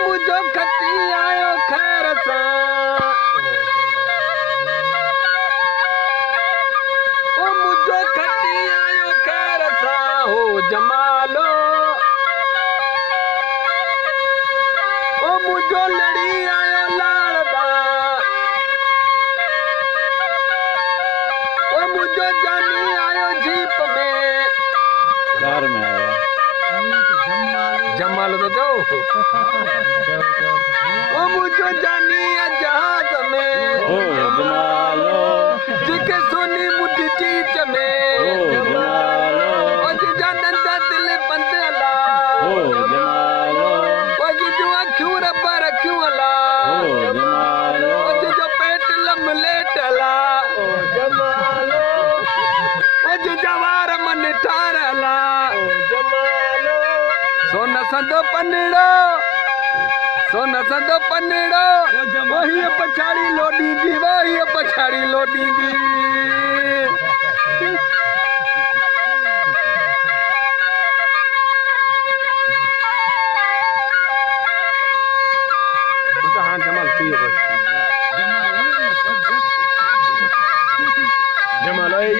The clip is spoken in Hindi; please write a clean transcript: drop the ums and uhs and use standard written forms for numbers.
मुझो खती आयो खैर सा ओ मुझो खती आयो खैर सा हो जमालो ओ मुझो लड़ी आयो लाड़दा ओ मुझो जानी आयो जीप में कार में आया जमालो तो जाओ ओ मुझो जानी है जहाज में ओ जमालो जिके सोनी मुझी चीच में ओ जमालो ओ जिजा नंदा दिल बंदला ओ जमालो ओ जिजू अखियूं रबर रखियूं अला ओ जमालो ओ जिजो पेट लमलेटला ओ जमालो ओ जिजा वार मन ठारला ओ जमालो सोना संदो पन्नड़ो सोना संदो पन्नड़ो वही पछाड़ी लोडी दी वही पछाड़ी लोडी दी हाँ जमाल पियो बस जमाल ये